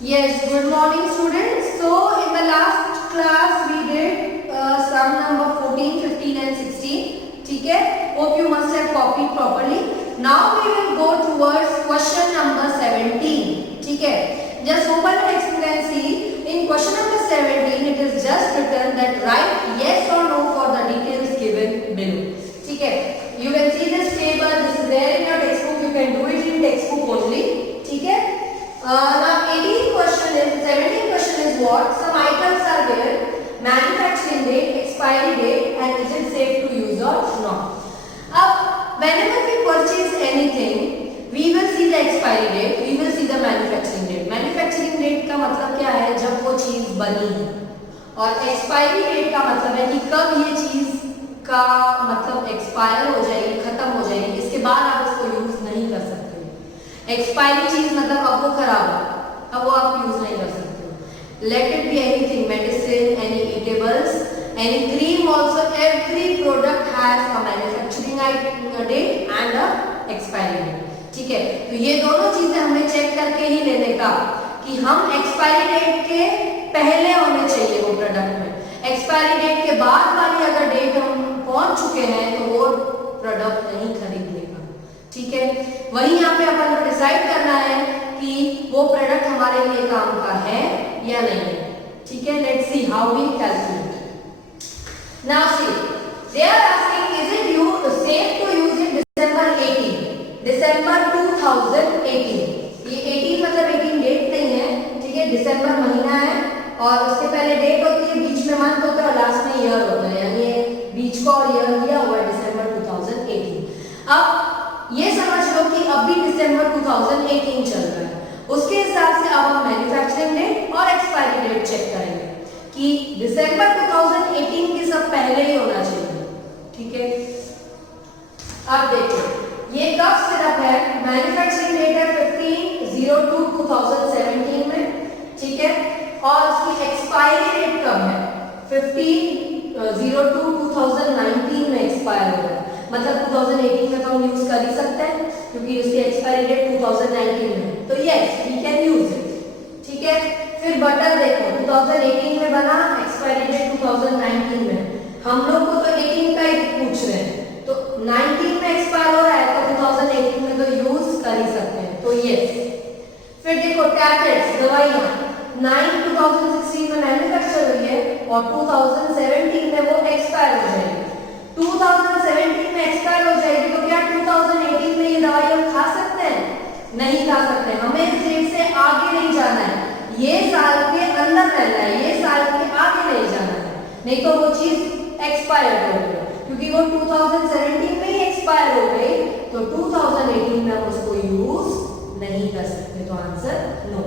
Yes, good morning students. So in the last class we did sum number 14, 15 and 16. ठीक है? Hope you must have copied properly. Now we will go towards question number 17. ठीक है? Just open the text and see. In question number 17 it is just written that write yes or no for the details given below. ठीक है? You can see this table. This is there in your textbook. You can do it in textbook only. ठीक है? Now 17 question is what? Some items are there, manufacturing date, expiry date and is it safe to use or not. अब whenever we purchase anything, we will see the expiry date, we will see the manufacturing date. Manufacturing date का मतलब क्या है? जब वो चीज बनी है. और expiry date का मतलब है कि कब ये चीज का मतलब एक्सपायर हो जाएगी, खत्म हो जाएगी, इसके बाद आप इसको यूज नहीं कर सकते. एक्सपायरी चीज मतलब अब वो खराब है, अब वो आप यूज नहीं कर सकते. Let it be anything, medicine, any eatables, any cream also, every product has a manufacturing date and a expiry date. ठीक है, तो ये दोनों चीजें हमें चेक करके ही लेने का कि हम एक्सपायरी डेट के पहले होने चाहिए वो प्रोडक्ट में. एक्सपायरी डेट के बाद वाली अगर डेट हम पहुंच चुके हैं तो वो प्रोडक्ट नहीं खरीदेगा. ठीक है, वही यहाँ पे अपन को डिसाइड करना है कि वो प्रोडक्ट हमारे लिए काम का है या नहीं है. ठीक है, let's see how we calculate. Now see they are asking is it you safe to use in December 18, December 2018. ये 18 मतलब 18 डेट नहीं है. ठीक है, दिसंबर महीना है और उसके पहले डेट होती है, बीच में मंथ होता है और लास्ट में ईयर होता है, यानी बीच को और ईयर दिया हुआ है दिसंबर 2018. अब ये समझ लो कि अब भी दिसंबर 2018 चल रहा है. उसके हिसाब से अब हम मैन्युफैक्चरिंग डेट और एक्सपायरी डेट चेक करेंगे कि दिसंबर 2018 के सब पहले ही होना चाहिए. ठीक है, अब देखो ये कब सिर्फ है, मैन्युफैक्चरिंग डेट है 15/02/2017 में. ठीक है, और उसकी एक्सपायरी डेट कब है? 15/02/2019 में एक्सपायर होगा. मतलब 2018 में तो हम यूज कर ही सकते हैं क्योंकि उसकी एक्सपायरी डेट 2019 में, तो yes we can use it. ठीक है, फिर बटन देखो 2018 में बना, एक्सपायरी डेट 2019 में. हम लोग को तो 18 का ही पूछ रहे हैं, तो 19 में एक्सपायर हो रहा है तो 2018 में तो यूज कर ही सकते हैं, तो यस. फिर देखो टैबलेट्स, दवाइयां 9/2016 में मैन्युफैक्चर हुई है और 2017 में वो एक्सपायर हो जाएगी. 2017 में एक्सपायर हो जाएगी तो क्या 2018 में ये दवाई हम खा सकते हैं? नहीं खा सकते. हमें इस डेट से आगे नहीं जाना है, ये साल के अंदर रहना है, ये साल के आगे नहीं जाना है, नहीं तो वो चीज एक्सपायर हो गई. क्योंकि वो 2017 में ही एक्सपायर हो गई तो 2018 में हम उसको यूज नहीं कर सकते, तो आंसर नो.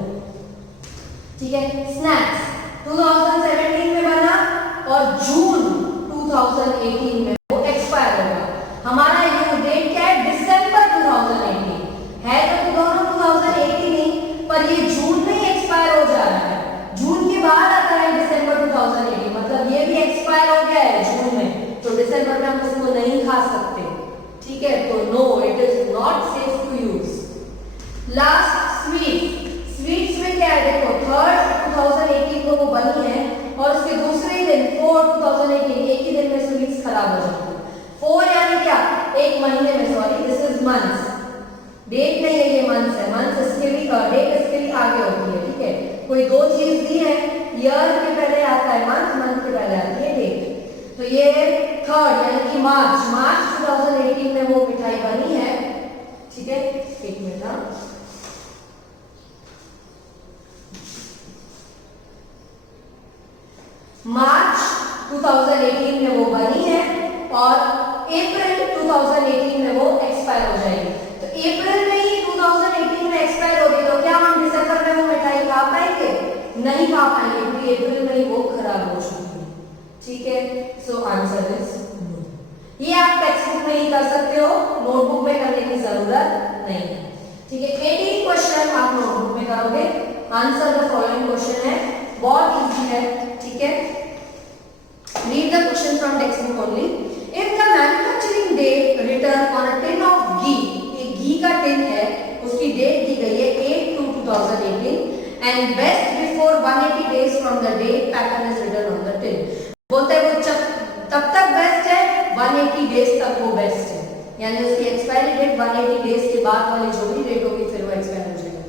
ठीक है, स्नैक्स 2017 में बना और जून 2018 में वो एक्सपायर होगा. हमारा यूज डेट क्या है? दिसंबर 2018 है, तो दोनों 2018 ही, पर ये जून में ही एक्सपायर हो जा रहा है. जून के बाद आता है दिसंबर 2018, मतलब ये भी एक्सपायर हो गया है जून में, तो दिसंबर में हम इसको नहीं खा सकते. ठीक है, तो no, it is not safe to use. Last sweet, sweets में क्या है? देखो 3rd 2018 को वो बनी है और उसके दूसरे ही दिन 4 2018, एक ही दिन में स्वीट्स खराब हो जाती है. 4 यानी क्या? एक महीने में, sorry this is months, date नहीं है, ये मंथ्स है. मंथ्स इसके भी डेट इसके भी आगे होती है. ठीक है, कोई दो चीज दी है, ईयर के पहले आता है मंथ, मंथ के पहले आती है डेट. तो ये 3rd यानी कि मार्च 2018 में वो मिठाई बनी है. ठीक है, एक मिनट ना, मार्च 2018 में वो बनी है और अप्रैल 2018 में वो एक्सपायर हो जाएगी. तो अप्रैल में ही 2018 में एक्सपायर होगी तो क्या हम दिसंबर में वो मिठाई खा पाएंगे? नहीं खा पाएंगे क्योंकि अप्रैल में ही वो खराब हो चुकी है. ठीक है, सो आंसर इज नो. ये आप टेक्स्ट बुक में ही कर सकते हो, नोटबुक में करने की जरूरत नहीं है. ठीक है, 18 क्वेश्चन आप नोटबुक में करोगे. आंसर द फॉलोइंग क्वेश्चन है, बहुत इजी है. ठीक है, read the question from textbook only. If the manufacturing date written on a tin of ghee, एक घी का टिन है, उसकी डेट दी गई है 8/2/2018 and and best before 180 days from the date pattern is written on the tin. बोलते हैं वो तब तक बेस्ट है 180 डेज तक वो बेस्ट है, यानी उसकी एक्सपायरी डेट 180 डेज के बाद वाली जो भी डेट होगी फिर वो एक्सपायर हो जाएगा।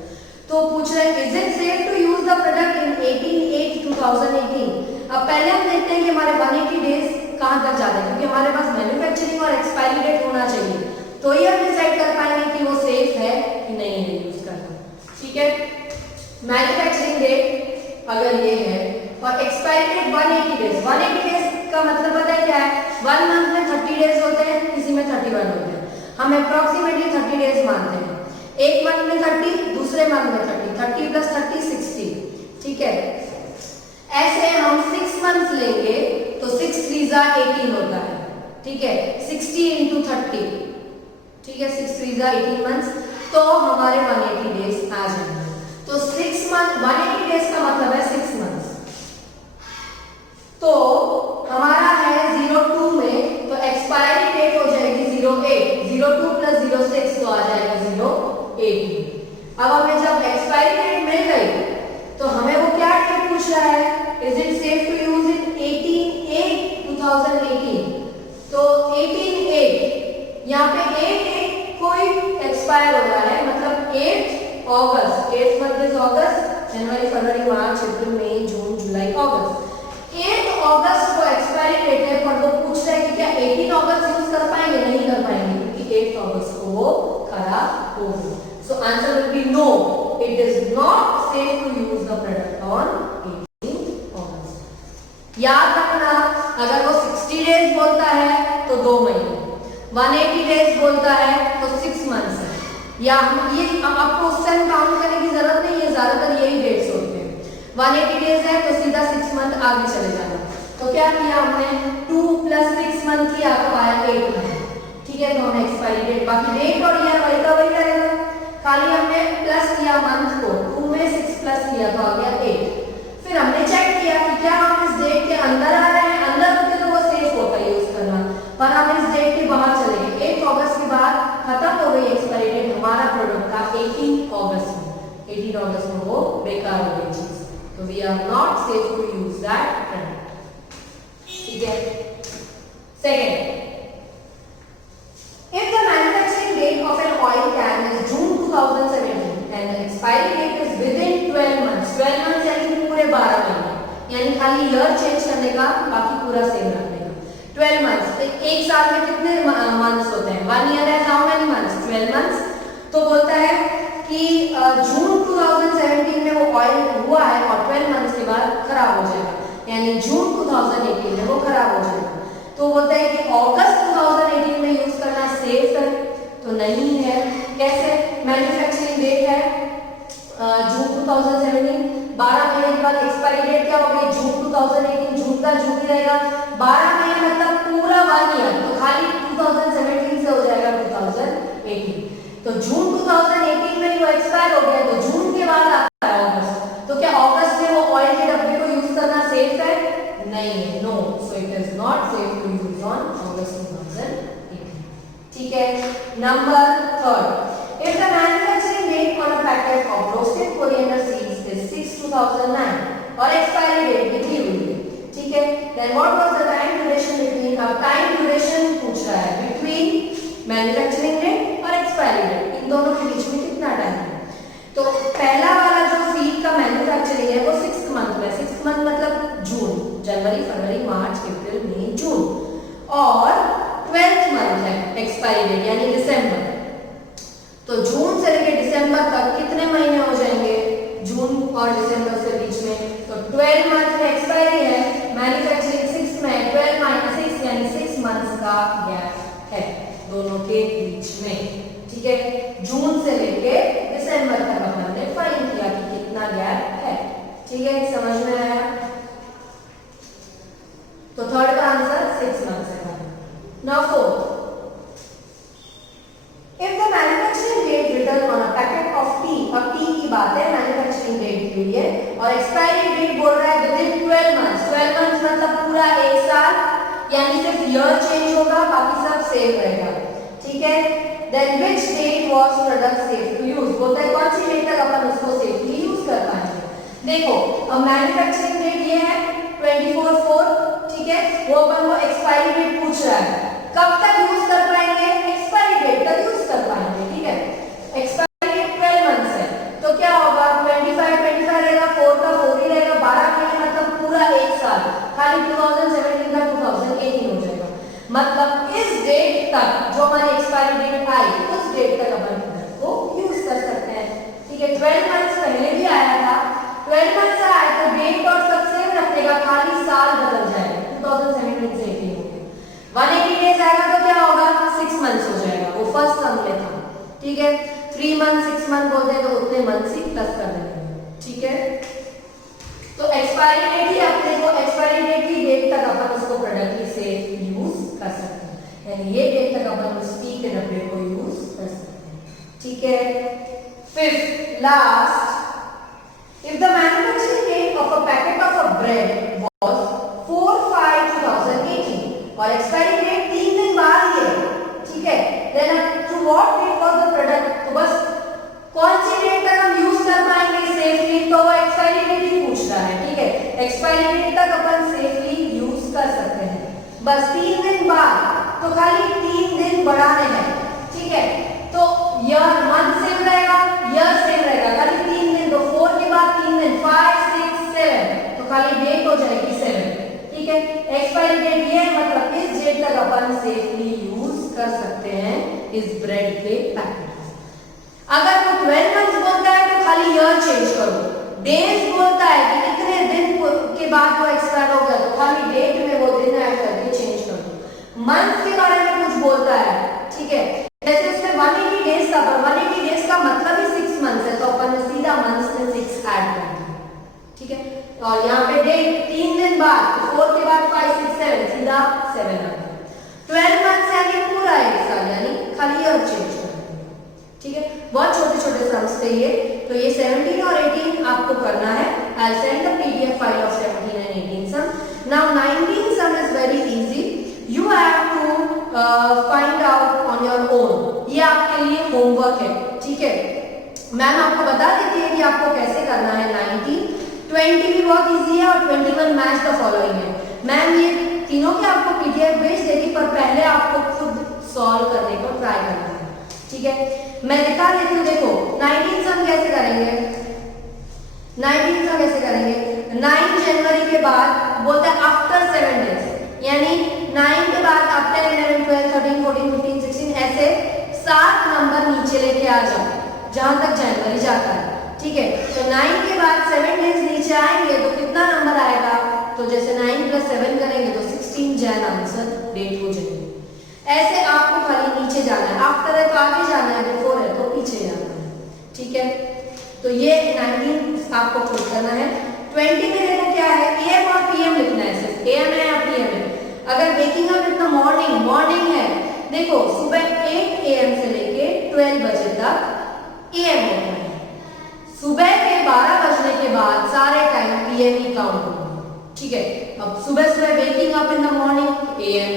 तो पूछ रहे हैं is it safe to use the product in 18/8/2018। अब पहले हम देखते हैं कि हमारे 180 डेज कहां तक जाते हैं, क्योंकि हमारे पास मैन्युफैक्चरिंग और एक्सपायरी डेट होना चाहिए, तो ही हम डिसाइड कर पाएंगे कि वो सेफ है कि नहीं है यूज करना। ठीक है, मैन्युफैक्चरिंग डेट अगर ये है और एक्सपायरी डेट 180 डेज, 180 डेज का मतलब पता है क्या है, 1 मंथ में 30 डेज होते हैं, किसी में 31 होते हैं, हम अप्रोक्सीमेटली 30 डेज मानते हैं। एक मंथ में 30, दूसरे मंथ में 30, 30 प्लस 30 60। ठीक है, ऐसे हम 6 मंथ्स लेंगे तो 6 3 18 होता है। ठीक है, 60 into 30, ठीक है, 6 3 18 मंथ्स, तो हमारे 180 डेज आ जाएंगे। तो 6 मंथ 180 डेज का मतलब है 6 मंथ्स, तो हमारा है 02 में, तो एक्सपायरी डेट हो जाएगी 08, 02 प्लस 06 तो आ जाएगा 018। अब हमें जब एक्सपायरी डेट मिल गई तो हमें वो क्या डेट पूछ रहा है, is it safe to use in 18/8/2018। तो 18/8 यहाँ पे 8/8 कोई एक्सपायर हो रहा है, मतलब 8 अगस्त, 8 मंथ इज अगस्त, जनवरी फरवरी मार्च अप्रैल मई जून जुलाई अगस्त, 8 अगस्त को एक्सपायरी डेट है, पर वो पूछ रहा है कि क्या 18 अगस्त यूज कर पाएंगे, नहीं कर पाएंगे, क्योंकि 8 अगस्त को वो खराब होगा। So answer will be no, it is not safe to use the product on 18 August. याद रखना, अगर वो 60 डेज बोलता है तो 2 महीने, 180 डेज बोलता है तो 6 मंथ्स है, या हम ये आपको उस टाइम काउंट करने की जरूरत नहीं है, ज्यादातर यही डेट्स होते हैं। 180 डेज है तो सीधा 6 मंथ आगे चले जाना। तो क्या किया हमने, 2 प्लस 6 मंथ किया तो आया 8 मंथ। ठीक है, तो हमने एक्सपायरी डेट, बाकी डेट और ईयर वही का वही रहेगा, खाली हमने प्लस किया मंथ को, 2 में 6 प्लस किया तो आ गया 8। फिर हमने चेक किया कि क्या हम इस डेट के अंदर आ रहे हैं, अंदर होते तो वो सेफ होता है यूज करना, पर हम इस डेट के बाहर चले गए, 8 अगस्त के बाद खत्म हो गई एक्सपायरी डेट, हमारा प्रोडक्ट था 18 अगस्त में, 18 अगस्त में वो बेकार हो गई चीज, तो we are not safe to use that product. ठीक है, second, if the manufacturing date of an oil can is June 2017 and the expiry date is within 12 months, 12 months यानी पूरे 12 महीने, यानी खाली ईयर चेंज करने का, बाकी पूरा सेम रखने का। 12 मंथ्स, तो एक साल में कितने मंथ्स होते हैं, 1 ईयर है, हाउ मेनी मंथ्स, 12 मंथ्स। तो बोलता है कि जून 2017 में वो ऑयल हुआ है और 12 मंथ्स के बाद खराब हो जाएगा, यानी जून 2018 में वो खराब हो जाएगा। तो बोलता है कि अगस्त 2018 में यूज करना सेफ है, तो नहीं है। कैसे, मैन्युफैक्चरिंग डेट है जून 2017, 12 महीने के बाद एक्सपायरी डेट क्या हो गई, जून 2018, जून का जून ही रहेगा, 12 महीने मतलब पूरा 1 ईयर, तो खाली 2017 से हो जाएगा 2018। तो जून 2018 में वो एक्सपायर हो गया, तो जून के बाद आता है अगस्त, तो क्या अगस्त में वो ऑयल के डब्बे को यूज करना सेफ है, नहीं है, no, so it is not safe to use on August 2018। ठीक है, number 3, if the manufacturing date on a packet of roasted coriander seeds is 6/2009 और expiry date लिखी हुई है, ठीक है, then what was the time duration between, अब time duration पूछ रहा है between मैन्युफैक्चरिंग डेट और एक्सपायरी डेट, इन दोनों के बीच में कितना टाइम है। तो पहला वाला जो सीड का मैन्युफैक्चरिंग है वो 6 मंथ में, 6 मंथ मतलब जून, जनवरी फरवरी मार्च अप्रैल मई जून, और 12th मंथ है एक्सपायरी डेट यानी दिसंबर। तो जून से लेकर दिसंबर तक कितने महीने हो जाएंगे, जून और दिसंबर से बीच में, तो 12 मंथ में एक्सपायरी है, मैन्युफैक्चरिंग 6 में, 12 माइनस 6 यानी 6 मंथ्स का गैप है दोनों के बीच में। ठीक है, जून से लेके दिसंबर तक हमने फाइंड किया कि कितना गैप है। ठीक है, समझ में आया। तो थर्ड का आंसर 6 मंथ्स है। Now fourth, if the manufacturing date written on a packet of tea, अब टी की बात है, मैन्युफैक्चरिंग डेट के लिए, और एक्सपायरी डेट बोल रहा है within 12 months, 12 months मतलब पूरा 1 साल, यानी सिर्फ ईयर चेंज होगा, बाकी सब सेम रहेगा। ठीक है, then which date was product safe to use, बोलता है कौन सी डेट तक अपन उसको सेफली यूज कर पाएंगे। देखो अब मैन्युफैक्चरिंग डेट ये है 24/4, ठीक है, वो अपन को एक्सपायरी डेट पूछ रहा है, कब तक यूज कर पाएंगे, एक्सपायरी डेट तक यूज कर पाएंगे, ठीक है। एक्सपायरी डेट 12 मंथ्स है, तो क्या होगा 25 रहेगा, 4 का 4 ही रहेगा, 12 महीने मतलब पूरा 1 साल, खाली 2017 का 2018 हो जाएगा। मतलब इस डेट तक जो हमारी एक्सपायरी डेट आई उस डेट तक अपन प्रोडक्ट को यूज कर सकते हैं, ठीक है। 12 मंथ्स पहले भी आया था, 12 मंथ्स आया तो डेट और सब सेम रखेगा, खाली साल बदल जाएगा, 2017 से 18 हो गया। 180 डेज आएगा तो क्या होगा 6 मंथ्स हो जाएगा, वो फर्स्ट सम में था, ठीक है। 3 मंथ 6 मंथ बोलते हैं तो उतने मंथ्स ही प्लस कर देंगे, ठीक है। तो एक्सपायरी डेट ही अपने को, एक्सपायरी डेट की डेट तक अपन उसको प्रोडक्ट से यूज कर सकते हैं, यानी ये डेट तक अपन उस पी के डब्बे को यूज कर सकते हैं, ठीक है। Fifth last, if the manufacturing date of a packet of a bread was 4/5/2018 और expiry date 3 दिन बाद ही है, ठीक है, then to what date was the product, तो बस कौन सी डेट तक हम यूज कर पाएंगे सेफली, तो वो एक्सपायरी डेट ही पूछ रहा है, ठीक है। एक्सपायरी डेट तक अपन सेफली यूज कर सकते हैं, बस 3 दिन बाद, तो खाली 3 दिन बढ़ाने हैं, ठीक है। तो ईयर मंथ सेम रहेगा, ईयर सेम रहेगा, खाली 3 दिन, तो 4 के बाद 3 दिन, 5 6 7, तो खाली डेट हो जाएगी 7, ठीक है। एक्सपायरी डेट ये मतलब इस डेट तक अपन सेफली यूज कर सकते हैं इस ब्रेड के पैकेट। अगर वो 12 मंथ्स बोलता है तो खाली ईयर चेंज करो, डेज बोलता है कि इतने दिन के बाद वो एक्सपायर हो गया तो खाली डेट में वो दिन ऐड करके चेंज कर दो। मंथ के बारे में कुछ बोलता है, ठीक है, जैसे उसमें 180 डेज था, पर 180 डेज का मतलब ही 6 मंथ्स है, तो अपन ने सीधा मंथ्स में 6 ऐड कर दिया, ठीक है। और यहाँ पे डेट 3 दिन बाद, तो 4 के बाद 5 6 7, सीधा 7 आ गया। 12 मंथ्स यानी पूरा 1 साल, यानी खाली ईयर चेंज कर दिया, ठीक है। बहुत छोटे छोटे सम्स थे ये, तो ये 17 और 18 आपको करना है। I'll send the PDF file of 17 and 18 sum. Now 19 sum is very easy. You have to find out on your own. ये आपके लिए होमवर्क है, ठीक है। मैम आपको बता देती है कि आपको कैसे करना है। 19 20 भी बहुत इजी है और 21 मैच द फॉलोइंग है। मैम ये तीनों के आपको PDF भेज देगी, पर पहले आपको खुद सॉल्व करने को ट्राई करना है, ठीक है। मैं दिखा देती हूँ, देखो 19 सम कैसे करेंगे, 19 सम कैसे करेंगे। 9 जनवरी के बाद बोलते हैं आफ्टर 7 डेज, यानी 9 के बाद आप 10 11 12 13 14 15 16 ऐसे 7 नंबर नीचे लेके आ जाओ जहां तक जनवरी जाता है, ठीक है। तो 9 के बाद 7 डेज नीचे आएंगे तो कितना नंबर आएगा, तो जैसे 9 + 7 करेंगे तो 16 जन आंसर डेट हो जाएगी। ऐसे आपको खाली नीचे जाना है, आफ्टर है तो आगे जाना है, बिफोर है तो पीछे जाना है, ठीक है। तो ये 19 आपको खुद करना है। 20 में देखो क्या है, AM और PM लिखना है, सिर्फ AM है या PM है। अगर waking up in the morning, morning है, देखो सुबह 8 AM से लेके 12 बजे तक AM होता है, सुबह के 12 बजने के बाद सारे टाइम PM ही काउंट होगा, ठीक है। अब सुबह सुबह waking up in the morning AM,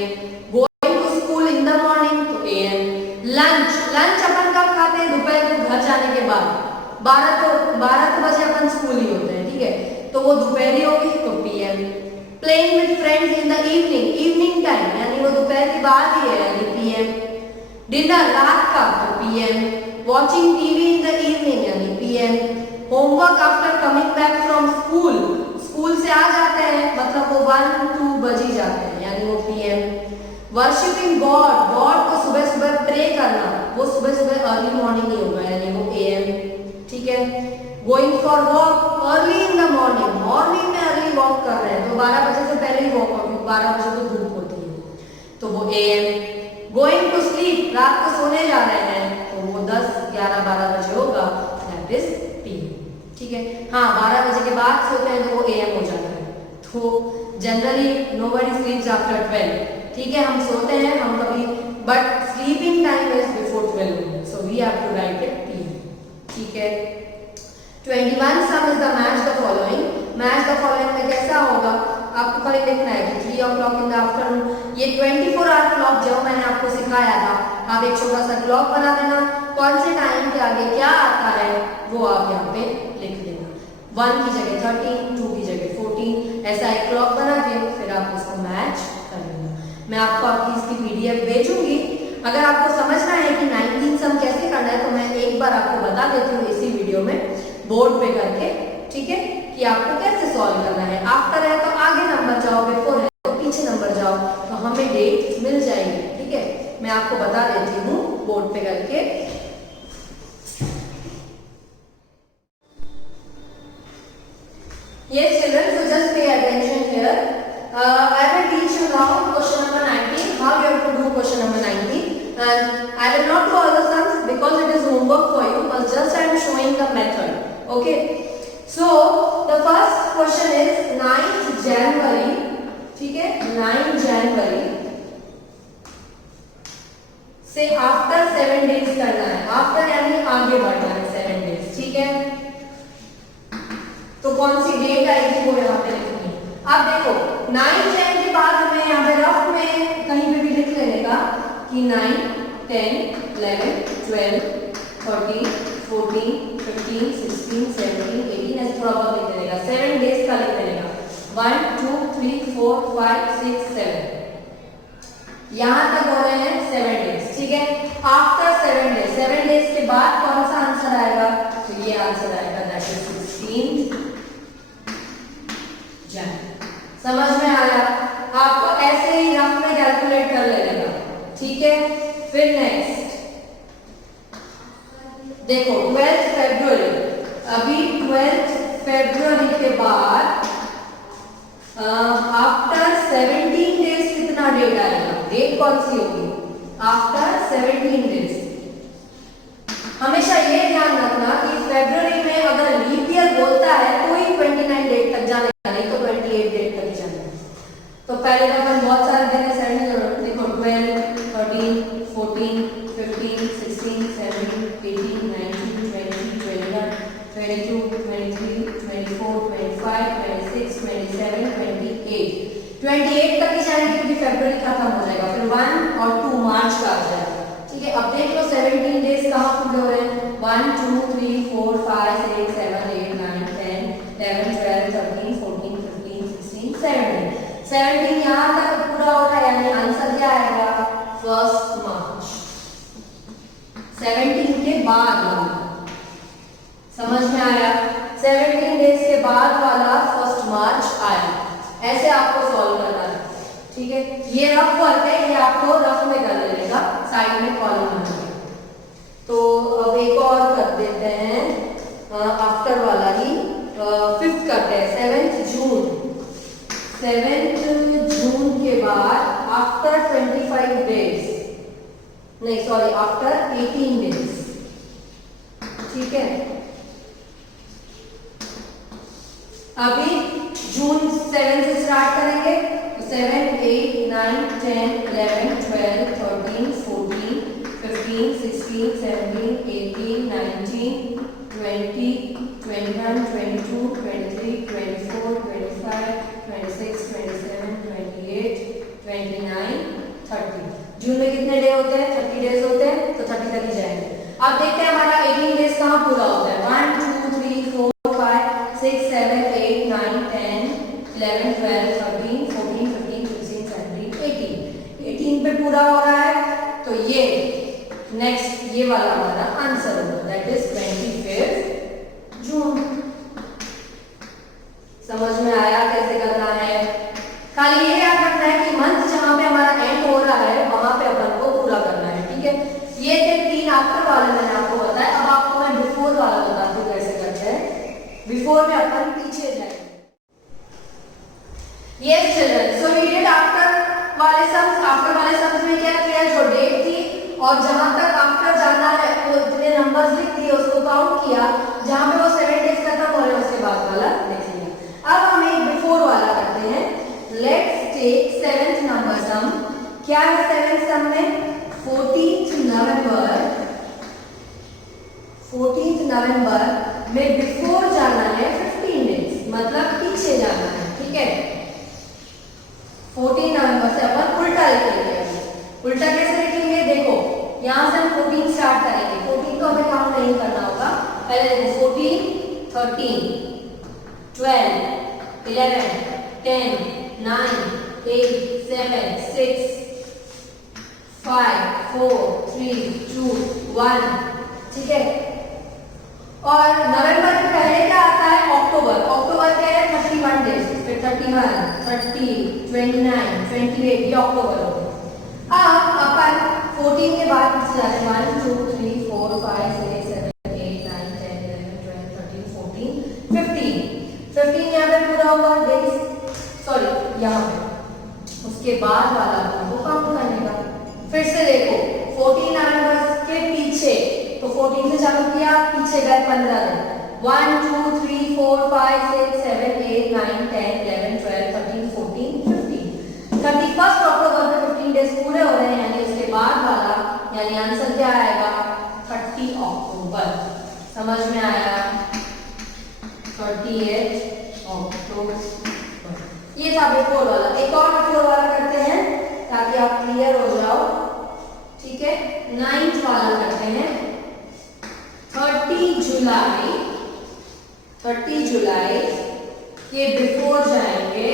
in the morning तो AM, लंच अपन कब खाते हैं, दोपहर को घर जाने के बाद, 12 बजे अपन स्कूल ही होते हैं, ठीक है, तो वो दोपहर ही होगी तो PM। Playing with friends in the evening time, यानी वो दोपहर के बाद ही है, यानी PM। डिनर रात का तो PM। Watching TV in the evening यानी PM। Homework after coming back from school से आ जाते हैं मतलब वो 1-2 बज ही जाते हैं, यानी वो PM। वर्शिपिंग गॉड को सुबह सुबह प्रे करना, वो सुबह सुबह अर्ली मॉर्निंग ही होगा, यानी वो AM, ठीक है। Going for walk early in the morning में अर्ली वॉक कर रहे हैं तो 12 बजे से पहले ही वॉक होगी, 12 बजे तो धूप होती है, तो वो AM। गोइंग टू स्लीप रात को सोने जा रहे हैं तो वो 10 11 12 बजे होगा, दैट इज PM, ठीक है। हाँ 12 बजे के बाद सोते हैं तो वो AM हो जाता है, तो जनरली नोबडी स्लीप्स आफ्टर 12, ठीक है। हम सोते हैं हम कभी, but sleeping time is before 12, so we have to write it PM, ठीक है। 21 sum is the match the following. Match the following में कैसा होगा, आपको खाली लिखना है कि 3 o'clock इन द आफ्टरनून, ये 24 आवर क्लॉक जो मैंने आपको सिखाया था, आप एक छोटा सा क्लॉक बना देना, कौन से टाइम के आगे क्या आता है वो आप यहाँ पे लिख देना। 1 की जगह 13, 2 की जगह 14, ऐसा एक क्लॉक बना के फिर आप उसको मैच कर लेना। मैं आपको आपकी इसकी PDF भेजूंगी। अगर आपको समझना है कि 19 सम कैसे करना है तो मैं एक बार आपको बता देती हूँ इसी वीडियो में बोर्ड पे करके, ठीक है, कि आपको कैसे सॉल्व करना है। आफ्टर है तो आगे नंबर जाओ, बिफोर है तो पीछे नंबर जाओ, तो हमें डेट मिल जाएगी, ठीक है। मैं आपको बता देती हूँ बोर्ड पे करके। Yes children, so just pay attention here. I will teach you now question number 19, how you have to do question number 19, and I will not do all the sums because it is homework for you, but just I am showing the method. Okay, so the first question is 9th January, ठीक है, 9 January से after 7 days करना है। After यानी आगे बढ़ना है 7 days, ठीक है। तो कौन सी डेट आएगी वो यहाँ पे लिखनी है। अब देखो 9 Jan के बाद हमें यहाँ पे रफ में कहीं पे भी लिख लेने का कि 9, 10, 11, 12, 13, 14, 15, 16, 17, 18 ऐसे थोड़ा बहुत लिख देने का। 7 days का लिख देने का। 1, 2, 3, 4, 5, 6, 7 यहाँ तक हो रहे हैं 7 days, ठीक है। आफ्टर 7 days, 7 days के बाद कौन सा आंसर आएगा, तो ये आंसर आएगा, दैट इज 16 Jan। समझ में आया? आपको ऐसे ही रफ में कैलकुलेट कर लेना, ठीक है। फिर नेक्स्ट देखो 12 February, अभी 12 February के बाद आफ्टर 17 days कितना डेट आएगा, डेट कौन सी होगी आफ्टर 17 days। हमेशा ये ध्यान रखना कि फरवरी में अगर लीप ईयर बोलता है तो ही 29 डेट तक जाने का, नहीं तो 28 डेट तक जाना है। तो पहले तो अपन बहुत सारे दिन है, देखो 12, 13, 14, 15, 16, 17, 18, 19, 20, 21, 22, 23, 24, 25, 26, 27, 28 तक ही जाएंगे क्योंकि फरवरी खत्म हो जाएगा। फिर 1 और 2 मार्च का आ जाएगा, ठीक है। अब देख लो 17 डेज कहाँ पूरे हो रहे हैं, 1, 2, 3, 4, 5, 6, 7, 8, 9, 10, 11, 12, 13, 14, 15, 16, 17 यहाँ तक पूरा हो रहा है, यानी आंसर क्या आएगा 1 मार्च। 17 के बाद वाला, समझ में आया? 17 डेज के बाद वाला 1 मार्च आया। ऐसे आपको सॉल्व करना है, ठीक है। ये रफ वर्क है, ये आपको रफ में कर लेने का, साइड में कॉलम बना। तो अब एक और कर देते हैं आफ्टर वाला ही, 5th करते हैं 7th जून के बाद आफ्टर 25 डेज, नहीं सॉरी आफ्टर 18 डेज, ठीक है। अभी जून 7 से स्टार्ट करेंगे, 7, 8, 9, 10, 11, 12, 13, 14, 15, 16, 17, 18, 19, 20, 21, 22, 23, 24, 25, 26, 27, 28, 29, 30। जून में कितने डे होते हैं, 30 डेज होते हैं, तो 30 तक ही जाएंगे। अब देखते हैं हमारा 18 डेज कहाँ पूरा होता है। 1, 2, 3, 4, 5, 6, 7, 8, 9, 10, 11, 12, 13, 14, 15, 16, 17, 18 पे पूरा हो रहा है। तो ये नेक्स्ट ये वाला हमारा आंसर होगा, दैट इज 25 जून। समझ में आया कैसे करना है? खाली ये याद रखना है कि मंथ जहां पे हमारा एंड हो रहा है वहां पे अपन को पूरा करना है, ठीक है। ये थे 3 आफ्टर वाले मैंने आपको बताया। अब आपको मैं बिफोर वाला बताती हूँ कैसे करते हैं। बिफोर में अपन पीछे जाएंगे। Yes children, so we did after वाले सम्स में क्या किया, जो डेट थी और जहां तक आफ्टर जाना है वो इतने नंबर्स लिख दिए, उसको काउंट किया, जहां पे वो 7 डेज खत्म हो रहे हैं उसके बाद वाला देख लिया। अब हम एक बिफोर वाला करते हैं। लेट्स टेक 7th नंबर सम। क्या है 7th सम में, 14th नवंबर में बिफोर जाना है 15 डेज, मतलब पीछे जाना है, ठीक है। 14 नवंबर से अपन उल्टा लिखेंगे। उल्टा कैसे लिखेंगे, देखो यहां से हम 14 स्टार्ट करेंगे। 14 को हमें काउंट नहीं करना होगा, पहले देखो 14, 13, 12, 11, 10, 9, 8, 7, 6, 5, 4, 3, 2, 1. ठीक है, और नवंबर के पहले क्या आता है? अक्टूबर। अक्टूबर के 31 डेज, फिर 31, 30, 29, 28, ये अक्टूबर हो गए। अब अपन 14 के बाद किससे जाते हैं? 1, 2, 3, 4, 5, 6, 7, 8, 9, 10, 11, 12, 13, 14, 15। 15 यहाँ पे पूरा हुआ डेज, सॉरी यहाँ पे। उसके बाद वाला वो काउंट करने का। फिर से देखो 14 नवंबर के पीछे, तो 14 से चालू किया, पीछे गए 15 दिन। 1, 2, 3, 4, 5, 6, 7, 8, 9, 10, 11, 12, 13, 14, 15। 31 अक्टूबर में 15 डेज पूरे हो रहे हैं, यानी उसके बाद वाला, यानी आंसर क्या आएगा? 30 अक्टूबर। समझ में आया? 30 अक्टूबर। ये था बिफोर वाला। एक और बिफोर वाला करते हैं ताकि आप क्लियर हो जाओ। ठीक है, 9th वाला करते हैं। 30 जुलाई के बिफोर जाएंगे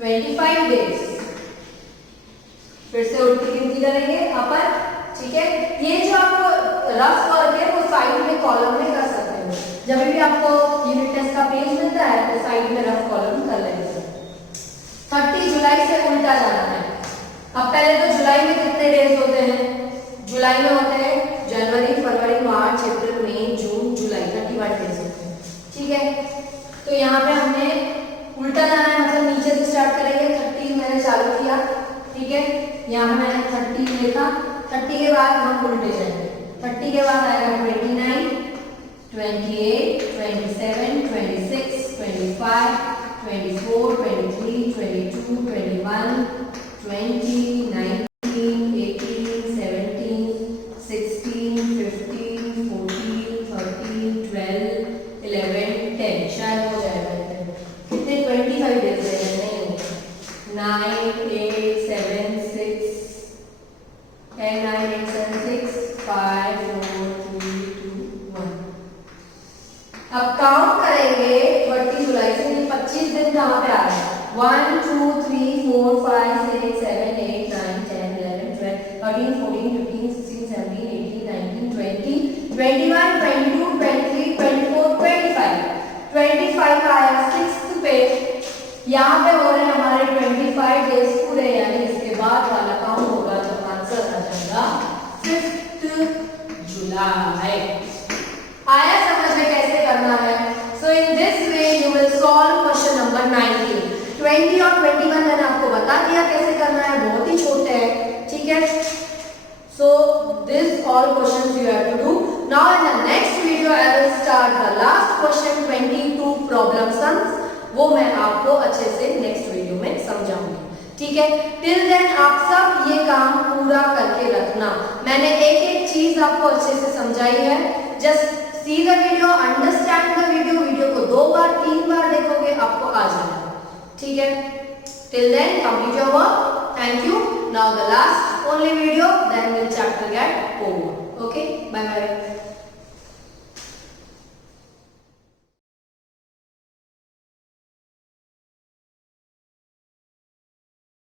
25 डेज। फिर से उल्टी गिनती करेंगे अपन। ठीक है, ये जो आपको रफ वर्क है वो साइड में कॉलम में कर सकते हो। जब भी आपको यूनिट टेस्ट का पेज मिलता है तो साइड में रफ कॉलम कर लेंगे। 30 जुलाई से उल्टा जाना है। अब पहले तो जुलाई में कितने डेज होते हैं? जुलाई में होते हैं जनवरी, फरवरी, मार्च, अप्रैल, मई, जून, जुलाई, 31 डेज होते हैं। ठीक है, तो यहाँ पे हमने उल्टा जाना है, मतलब नीचे से स्टार्ट करेंगे। 30 मैंने चालू किया, ठीक है, यहाँ मैंने 30 लिखा। 30 के बाद हम उल्टे जाएंगे। 30 के बाद आएगा 29, 28, 27, 26, 25, 24, 23, 22, 21, 20, 19, 18, 17, 16, 15, 14, 13, 12, 11, 10। शायद हो जाएगा। कितने? 25 डेज नहीं होगा। 9, 8, 7, 6, 10, 9, 8, 7, 6, 5, 4, 3, 2, 1। अब काउंट करेंगे 30 जुलाई से। 25 दिन कहाँ पे आ रहे हैं? 1, 2, 3, 4, 5, 6, 7, 8, 9, 10, 11, 12, 13, 14, 15, 16, 17, 18, 19, 20, 21, 22, 23, 24, 25। 25 आया 6th पे। यहाँ पे हो रहे हैं हमारे 25 डेज पूरे, यानी इसके बाद वाला काउंट होगा तो आंसर आ जाएगा 5 जुलाई। आया समझ में कैसे करना है? So in this way you will solve question number 19। 20 और 21 मैंने आपको बता दिया कैसे करना है, बहुत ही छोटे हैं। ठीक है, so this all questions you have to do. Now in the next video I will start the last question 22 problem sums. वो मैं आपको अच्छे से नेक्स्ट वीडियो में समझाऊंगी। ठीक है, टिल देन आप सब ये काम पूरा करके रखना। मैंने एक एक चीज आपको अच्छे से समझाई है। Just see the video, understand the video. Video को 2 बार 3 बार देखोगे आपको आ जाएगा। ठीक है, till then complete your work. Thank you. Now the last only video, then we'll chapter get over. Okay, bye bye.